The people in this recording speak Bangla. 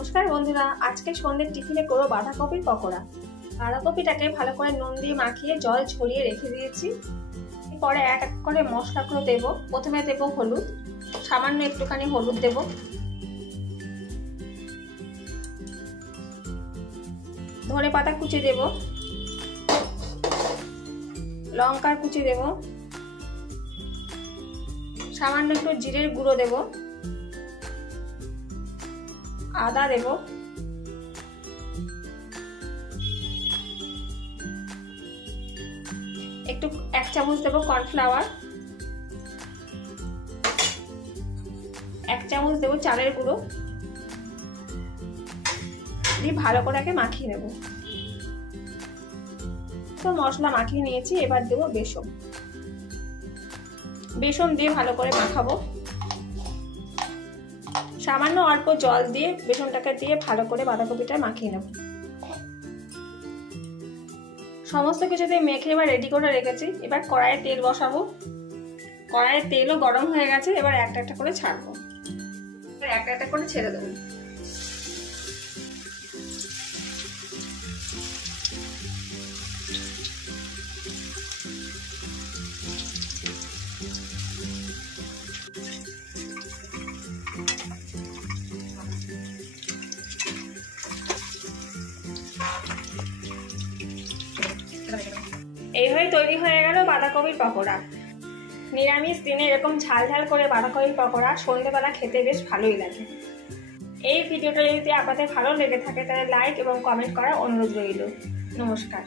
নমস্কার বন্ধুরা, আজকে সন্ধ্যের টিফিনে করব বাঁধাকপির পকোড়া। বাঁধাকপিটাকে ভালো করে নুন দিয়ে মাখিয়ে জল ছড়িয়ে রেখে দিয়েছি। এরপরে এক এক করে মশলাগুলো দেব। প্রথমে দেব হলুদ, সামান্য একটুখানি হলুদ দেব। ধনেপাতা কুচি দেব, লঙ্কার কুচি দেব, সামান্য একটু জিরের গুঁড়ো দেব, আদা দেব, একটু 1 চামচ দেব কর্নফ্লাওয়ার, 1 চামচ দেব চালের গুঁড়ো দিয়ে ভালো করে আগে মাখিয়ে নেব। তো মশলা মাখিয়ে নিয়েছি, এবার দেব বেসন। বেসন দিয়ে ভালো করে মাখাবো। সামান্য অল্প জল দিয়ে বেসনটাকে দিয়ে ভালো করে বাঁধাকপিটা মাখিয়ে নেব। সমস্ত কিছু দিয়ে মেখে এবার রেডি করে রেখেছি। এবার কড়াইয়ে তেল বসাবো। কড়াইয়ের তেলও গরম হয়ে গেছে। এবার একটা একটা করে ছাড়বো। এবার একটা একটা করে ছেড়ে দেবো। এইভাবে তৈরি হয়ে গেল বাঁধাকপির পকোড়া। নিরামিষ দিনে এরকম ঝাল ঝাল করে বাঁধাকপির পকোড়া সন্ধ্যেবেলা খেতে বেশ ভালোই লাগে। এই ভিডিওটা যদি আপনাদের ভালো লেগে থাকে তাহলে লাইক এবং কমেন্ট করার অনুরোধ রইল। নমস্কার।